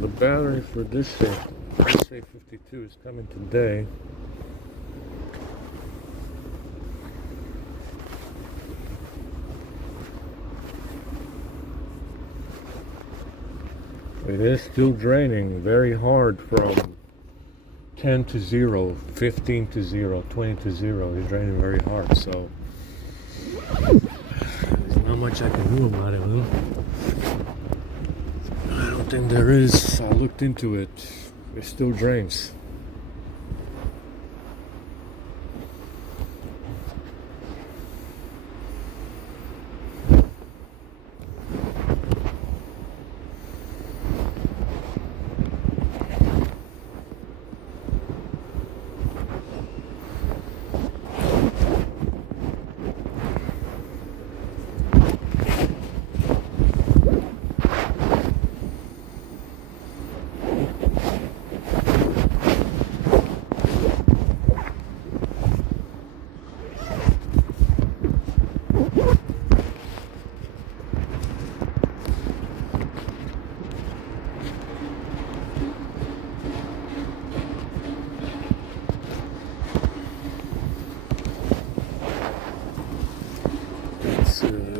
The battery for this SA52 is coming today. It is still draining very hard from 10 to 0, 15 to 0, 20 to 0. It's draining very hard, so there's not much I can do about it, huh? I don't think there is. I looked into it. It still drains.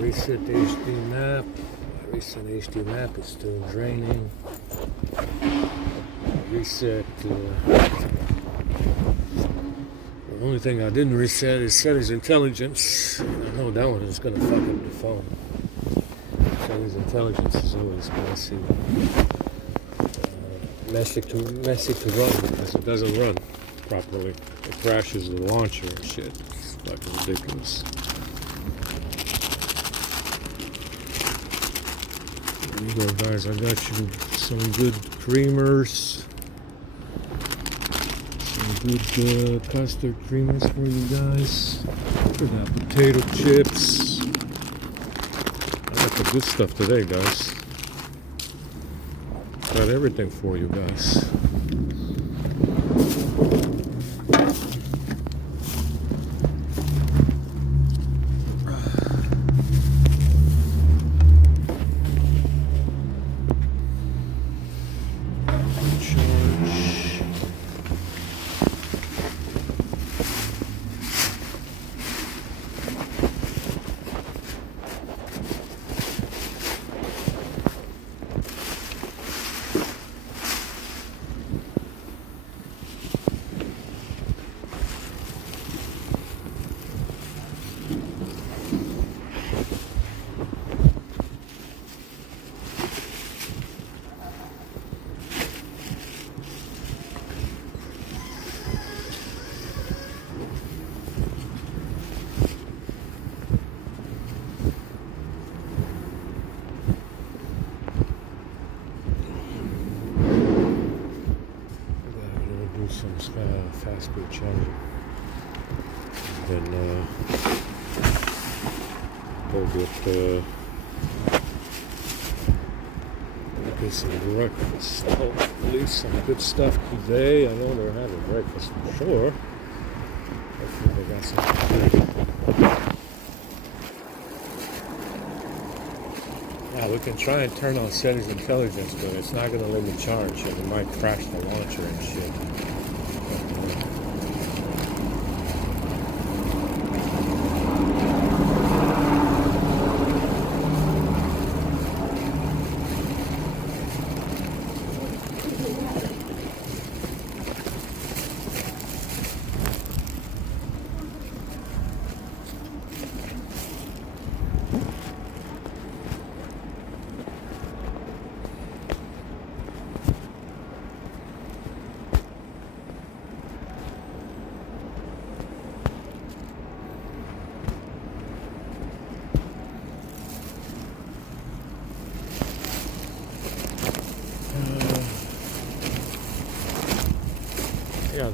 Reset HD map. Reset HD map is still draining. Reset. The only thing I didn't reset is settings intelligence. I know that one is going to fuck up the phone. Settings intelligence is always messy. Messy to run because it doesn't run properly. It crashes the launcher and shit. It's fucking ridiculous. There you go, guys. I got you some good creamers, some good custard creamers for you guys. We got potato chips. I got the good stuff today, guys. Got everything for you guys. Some fast speed charging. Then go get some breakfast. Hopefully some good stuff today. I know they're having breakfast for sure. Hopefully they got something good. Yeah, we can try and turn on settings intelligence, but it's not going to let me charge, and it might crash the launcher and shit.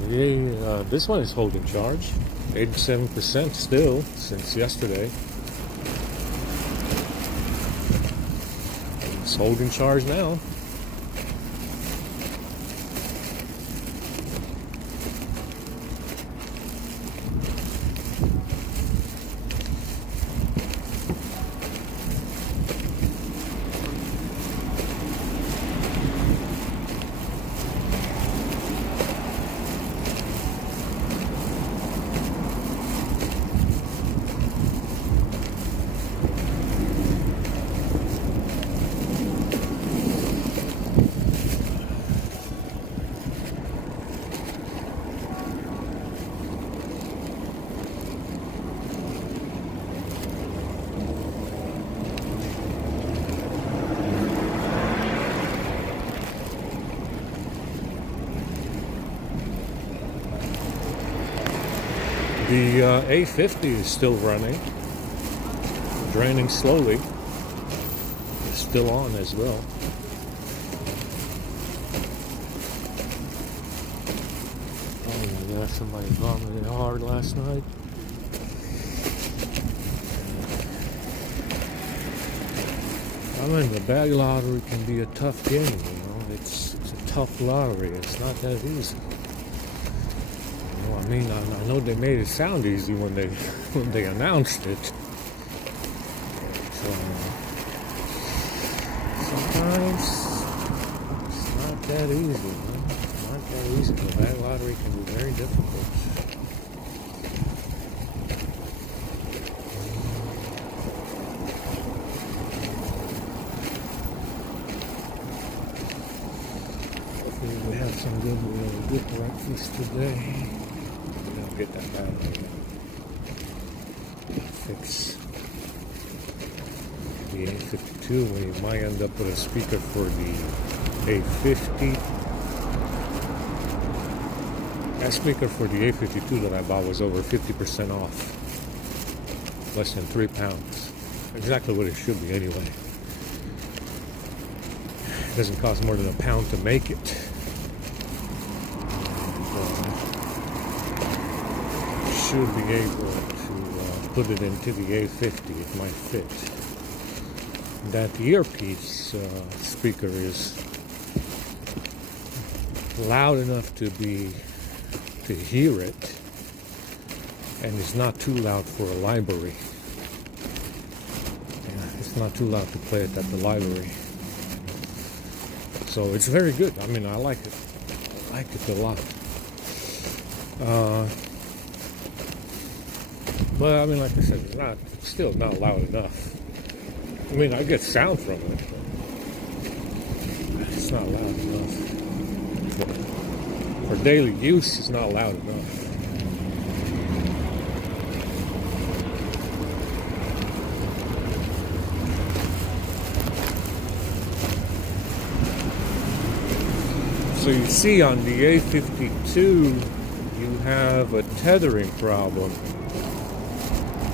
Yeah, this one is holding charge. 87% still since yesterday. It's holding charge now. The A50 is still running, draining slowly. It's still on as well. Oh my gosh, somebody vomited hard last night. I mean, the bag lottery can be a tough game, you know. It's a tough lottery. It's not that easy. You know, I mean, I know they made it sound easy when they announced it. So sometimes it's not that easy, man. It's not that easy. The bag lottery can be very difficult. We have some good breakfast today. We're gonna get that battery fix the A52. We might end up with a speaker for the A50. That speaker for the A52 that I bought was over 50% off. Less than £3. Exactly what it should be anyway. It doesn't cost more than £1 to make it. Should be able to put it into the A50. It might fit. That earpiece speaker is loud enough to hear it, and it's not too loud for a library. Yeah, it's not too loud to play it at the library. So it's very good. I mean, I like it. I like it a lot. But I mean, like I said, it's still not loud enough. I mean, I get sound from it, but it's not loud enough. For daily use, it's not loud enough. So you see on the A52, you have a tethering problem.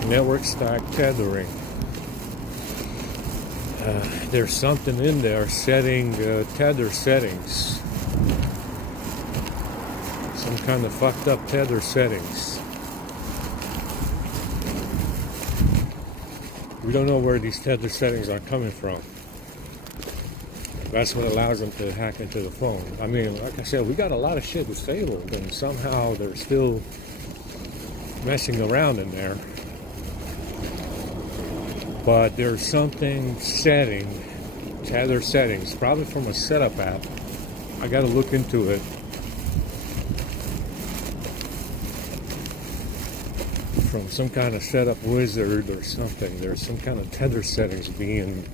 Network stack tethering. There's something in there setting tether settings. Some kind of fucked up tether settings. We don't know where these tether settings are coming from. That's what allows them to hack into the phone. I mean, like I said, we got a lot of shit disabled, and somehow they're still messing around in there. But there's something setting, tether settings, probably from a setup app. I got to look into it. From some kind of setup wizard or something. There's some kind of tether settings being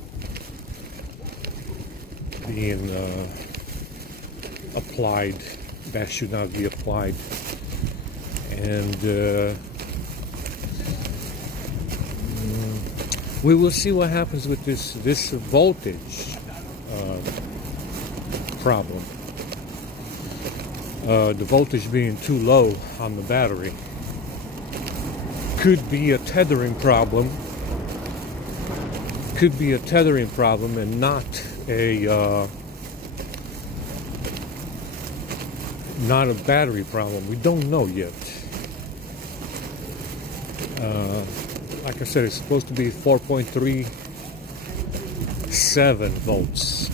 applied that should not be applied, and we will see what happens with this voltage problem. The voltage being too low on the battery could be a tethering problem. Could be a tethering problem and not a battery problem. We don't know yet. Like I said, it's supposed to be 4.37 volts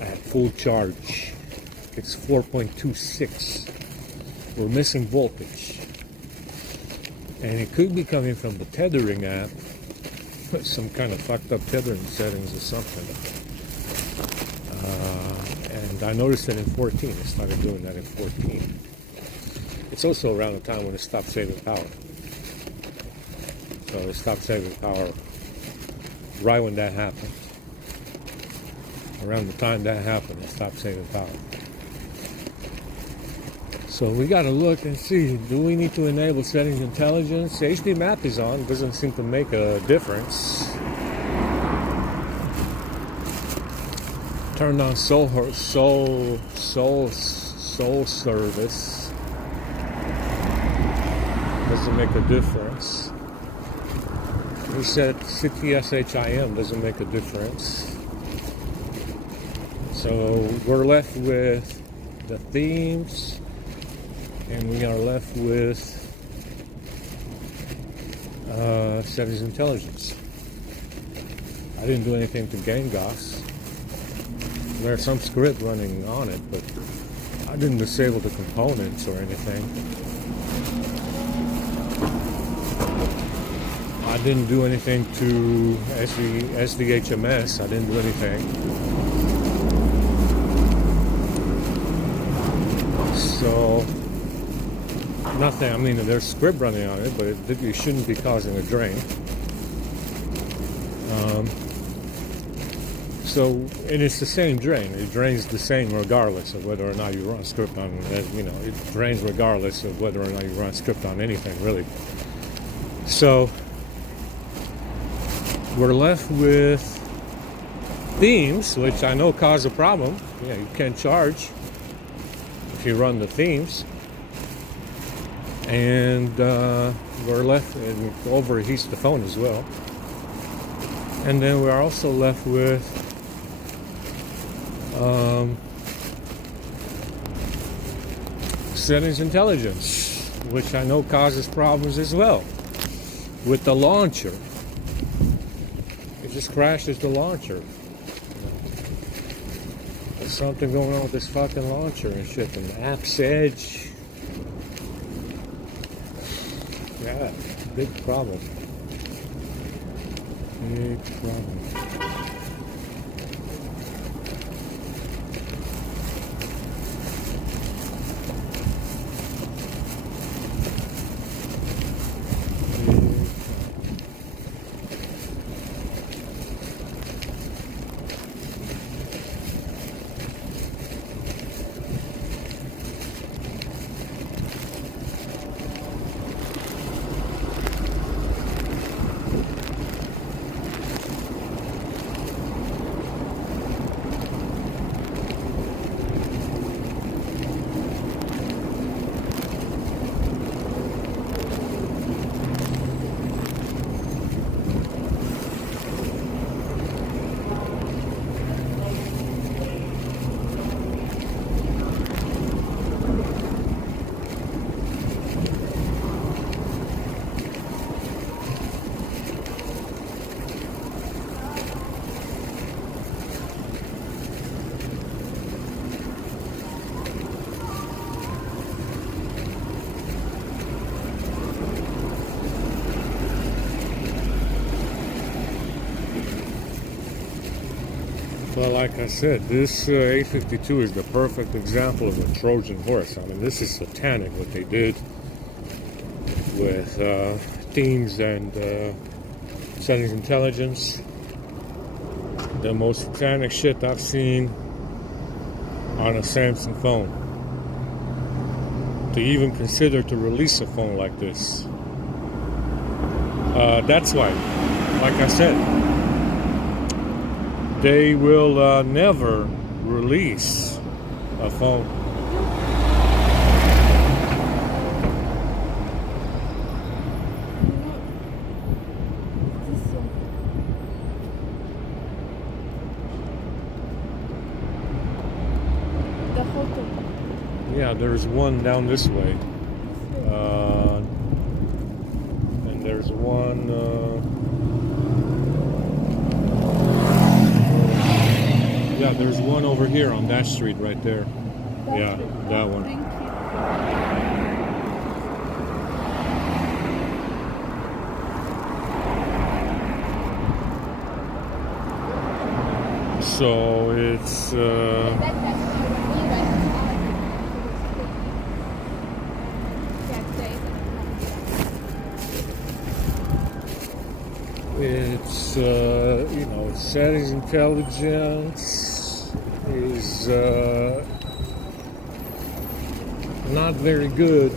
at full charge. It's 4.26. We're missing voltage, and it could be coming from the tethering app. Some kind of fucked up tethering settings or something. And I noticed it in 14. It started doing that in 14. It's also around the time when it stopped saving power. So it stopped saving power right when that happened. Around the time that happened, it stopped saving power. So we got to look and see, do we need to enable settings intelligence? HD map is on, doesn't seem to make a difference. Turned on soul service. doesn't make a difference. He said CTSHIM doesn't make a difference. So we're left with the themes, and we are left with settings intelligence. I didn't do anything to GameGOS. There's some script running on it, but I didn't disable the components or anything. I didn't do anything to SDHMS. I didn't do anything. So, nothing. I mean, there's script running on it, but it shouldn't be causing a drain. So, and it's the same drain. It drains the same regardless of whether or not you run script on, it drains regardless of whether or not you run script on anything, really. So, we're left with themes, which I know cause a problem. Yeah, you can't charge if you run the themes. And we're left, and it overheats the phone as well. And then we're also left with settings intelligence, which I know causes problems as well with the launcher. It just crashes the launcher. There's something going on with this fucking launcher and shit. And App's Edge. Yeah, big problem. Big problem. Well, like I said, this 852 is the perfect example of a Trojan horse. I mean, this is satanic what they did with themes and settings intelligence. The most satanic shit I've seen on a Samsung phone. To even consider to release a phone like this. That's why, like I said, they will never release a phone. The hotel. Yeah, there's one down this way. And there's one... yeah, there's one over here on that street right there. Yeah, that one. Thank you. So it's settings intelligence is not very good.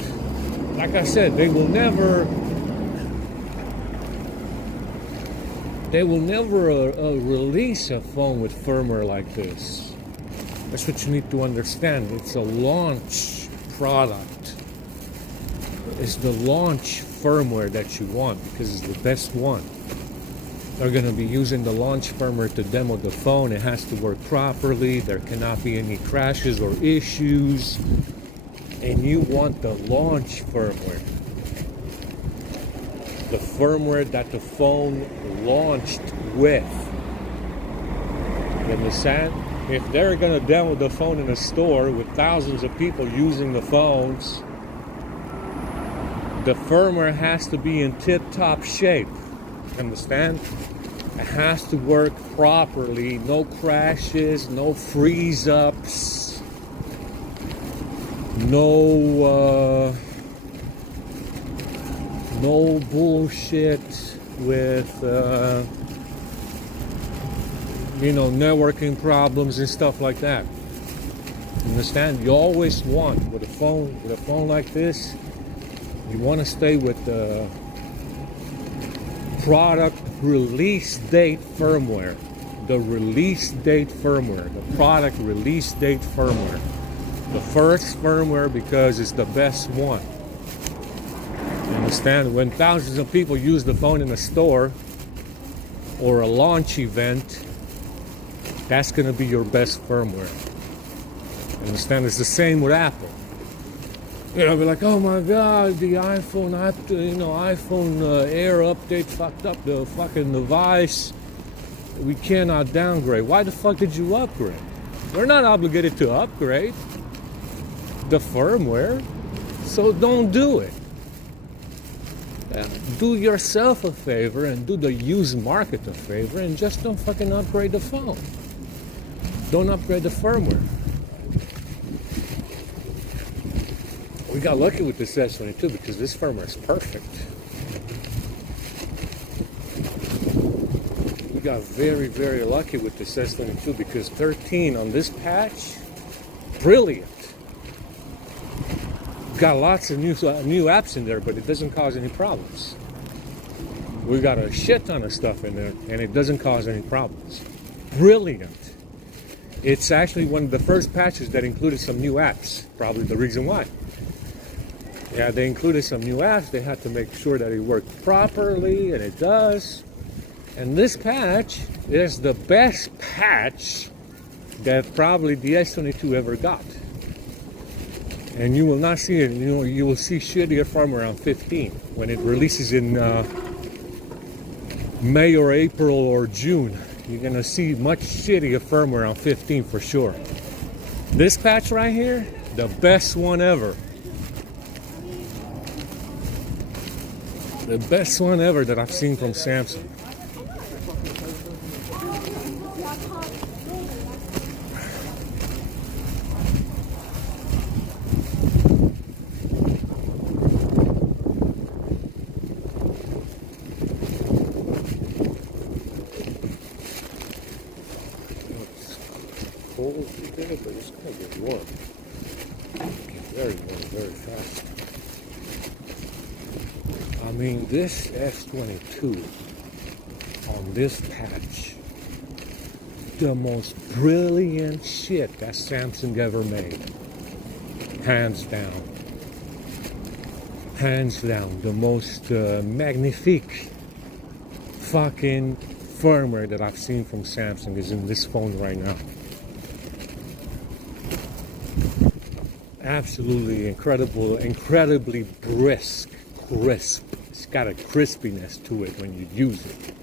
Like I said, they will never release a phone with firmware like this. That's what you need to understand. It's a launch product. is the launch firmware that you want, because it's the best one. They're going to be using the launch firmware to demo the phone. It has to work properly. There cannot be any crashes or issues. And you want the launch firmware. The firmware that the phone launched with. You understand? If they're going to demo the phone in a store with thousands of people using the phones, the firmware has to be in tip-top shape. Understand? It has to work properly. No crashes, no freeze-ups, no bullshit with networking problems and stuff like that. Understand? You always want with a phone like this, you want to stay with the product release date firmware. The release date firmware. The product release date firmware. The first firmware, because it's the best one. You understand? When thousands of people use the phone in a store or a launch event, that's going to be your best firmware. You understand? It's the same with Apple. Be like, oh my God, the iPhone Air update fucked up the fucking device. We cannot downgrade. Why the fuck did you upgrade? We're not obligated to upgrade the firmware, so don't do it. Do yourself a favor and do the used market a favor and just don't fucking upgrade the phone. Don't upgrade the firmware. We got lucky with this S22 because this firmware is perfect. We got very, very lucky with this S22 because 13 on this patch, brilliant. Got lots of new apps in there, but it doesn't cause any problems. We got a shit ton of stuff in there, and it doesn't cause any problems. Brilliant. It's actually one of the first patches that included some new apps. Probably the reason why. Yeah, they included some new apps. They had to make sure that it worked properly, and it does. And this patch is the best patch that probably the S22 ever got. And you will not see it. You will see shittier firmware on 15 when it releases in May or April or June. You're gonna see much shittier firmware on 15 for sure. This patch right here, the best one ever. The best one ever that I've seen from Samsung. It's cold today, but it's gonna get warm. Very warm, very fast. I mean, this S22 on this patch, the most brilliant shit that Samsung ever made. Hands down. Hands down. The most magnifique fucking firmware that I've seen from Samsung is in this phone right now. Absolutely incredible, incredibly crisp. It's got a crispiness to it when you use it.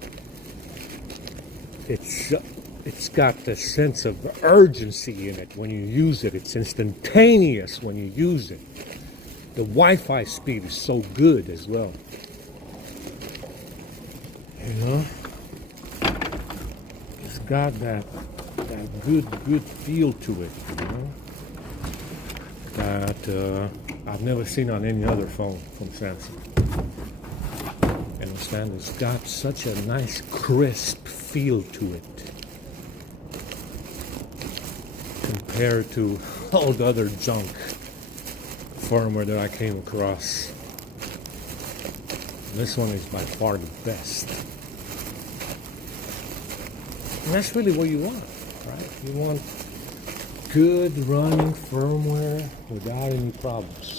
It's got the sense of urgency in it when you use it. It's instantaneous when you use it. The Wi-Fi speed is so good as well. You know? It's got that good feel to it, you know? That I've never seen on any other phone from Samsung. Understand? It's got such a nice crisp feel to it compared to all the other junk firmware that I came across. This one is by far the best. And that's really what you want, right? You want good running firmware without any problems.